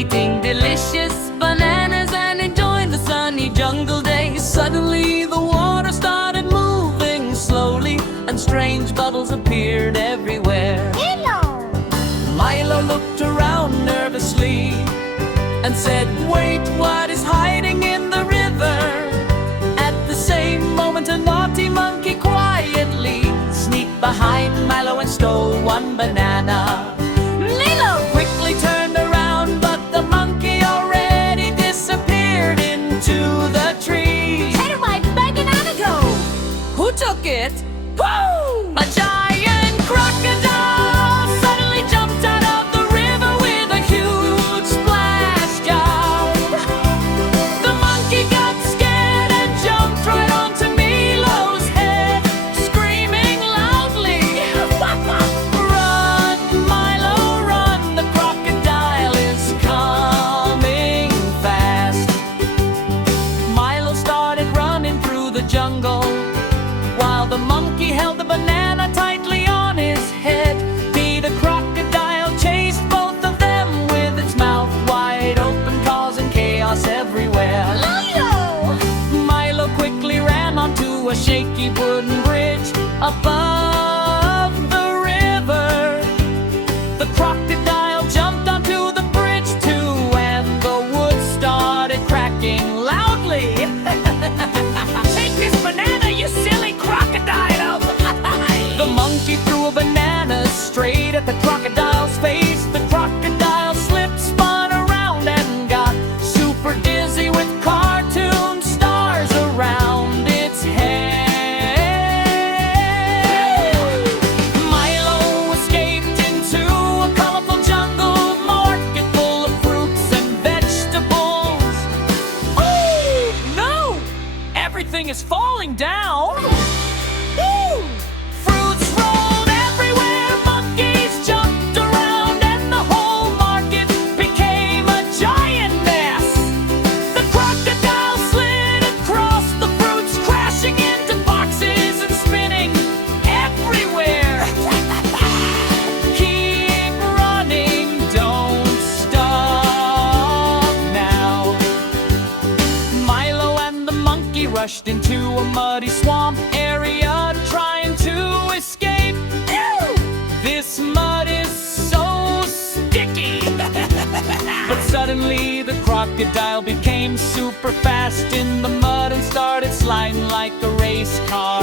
eating delicious bananas and enjoying the sunny jungle days. Suddenly the water started moving slowly, and strange bubbles appeared everywhere. Milo looked around nervously and said, "Wait, what is hiding in the river?" At the same moment, a naughty monkey quietly sneaked behind Milo and stole one banana. Milo quickly turned around, but the monkey already disappeared into the trees. Where did my banana go? Who took it? Woo! A giant crocodile suddenly jumped out of the river with a huge splash job. The monkey got scared and jumped right onto Milo's head, screaming loudly, "Run, Milo, run! The crocodile is coming fast." Milo started running through the jungle, while the monkey held the banana tightly on his head. The crocodile chased both of them with its mouth wide open, causing chaos everywhere. Milo quickly ran onto a shaky wooden bridge above the river. The crocodile jumped onto the bridge too, and the wood started cracking loudly. Take this banana, you silly crocodile! The monkey threw a banana straight at the crocodile's face. The crocodile slipped, spun around, and got super dizzy with cartoon stars around its head. Milo escaped into a colorful jungle market full of fruits and vegetables. Oh no! Everything is falling down! Fruits rolled everywhere, monkeys jumped around, and the whole market became a giant mess. The crocodile slid across the fruits, crashing into boxes and spinning everywhere. Keep running, don't stop now. Milo and the monkey rushed into a muddy swamp area, trying to escape. This mud is so sticky. But suddenly the crocodile became super fast in the mud and started sliding like a race car.